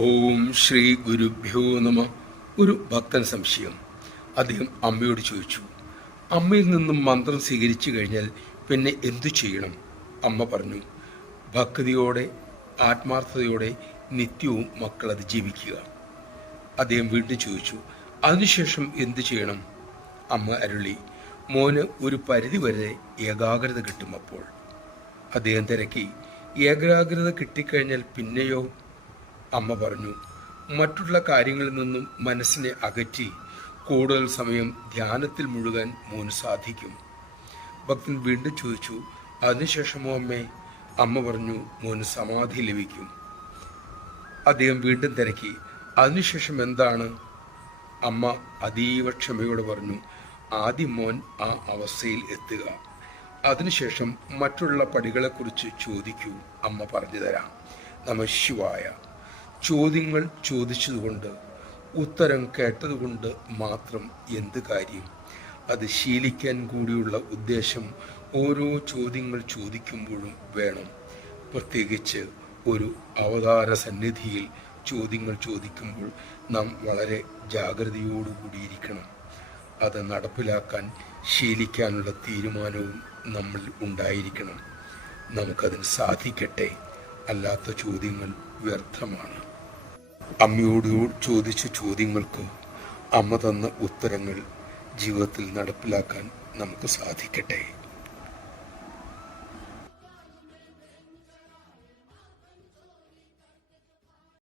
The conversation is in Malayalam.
ഓം ശ്രീ ഗുരുഭ്യോ നമ. ഒരു ഭക്തൻ സംശയം. അദ്ദേഹം അമ്മയോട് ചോദിച്ചു, അമ്മയിൽ നിന്നും മന്ത്രം സ്വീകരിച്ചു കഴിഞ്ഞാൽ പിന്നെ എന്തു ചെയ്യണം? അമ്മ പറഞ്ഞു, ഭക്തിയോടെ ആത്മാർത്ഥതയോടെ നിത്യവും മക്കൾ അത് ജീവിക്കുക. അദ്ദേഹം വീണ്ടും ചോദിച്ചു, അതിനുശേഷം എന്തു ചെയ്യണം? അമ്മ അരുളി, മോന് ഒരു പരിധിവരെ ഏകാഗ്രത കിട്ടും. അപ്പോൾ അദ്ദേഹം തിരക്കി, ഏകാഗ്രത കിട്ടിക്കഴിഞ്ഞാൽ പിന്നെയോ? അമ്മ പറഞ്ഞു, മറ്റുള്ള കാര്യങ്ങളിൽ നിന്നും മനസ്സിനെ അകറ്റി കൂടുതൽ സമയം ധ്യാനത്തിൽ മുഴുകാൻ മോന് സാധിക്കും. ഭക്തൻ വീണ്ടും ചോദിച്ചു, അതിനുശേഷമോ അമ്മേ? അമ്മ പറഞ്ഞു, മോന് സമാധി ലഭിക്കും. അദ്ദേഹം വീണ്ടും തിരക്കി, അതിനുശേഷം എന്താണ്? അമ്മ അതീവ ക്ഷമയോടെ പറഞ്ഞു, ആദ്യം മോൻ ആ അവസ്ഥയിൽ എത്തുക, അതിനുശേഷം മറ്റുള്ള പടികളെക്കുറിച്ച് ചോദിക്കൂ, അമ്മ പറഞ്ഞു തരാം. നമഃ ശിവായ. ചോദ്യങ്ങൾ ചോദിച്ചതുകൊണ്ട് ഉത്തരം കേട്ടതുകൊണ്ട് മാത്രം എന്ത് കാര്യം? അത് ശീലിക്കാൻ കൂടിയുള്ള ഉദ്ദേശം ഓരോ ചോദ്യങ്ങൾ ചോദിക്കുമ്പോഴും വേണം. പ്രത്യേകിച്ച് ഒരു അവതാര സന്നിധിയിൽ ചോദ്യങ്ങൾ ചോദിക്കുമ്പോൾ നാം വളരെ ജാഗ്രതയോടുകൂടിയിരിക്കണം. അത് നടപ്പിലാക്കാൻ ശീലിക്കാനുള്ള തീരുമാനവും നമ്മിൽ ഉണ്ടായിരിക്കണം. നമുക്കതിന് സാധിക്കട്ടെ. അല്ലാത്ത ചോദ്യങ്ങൾ വ്യർത്ഥമാണ്. അമ്മയോട് ചോദിച്ച ചോദ്യങ്ങൾക്ക് അമ്മ തന്ന ഉത്തരങ്ങൾ ജീവിതത്തിൽ നടപ്പിലാക്കാൻ നമുക്ക് സാധിക്കട്ടെ.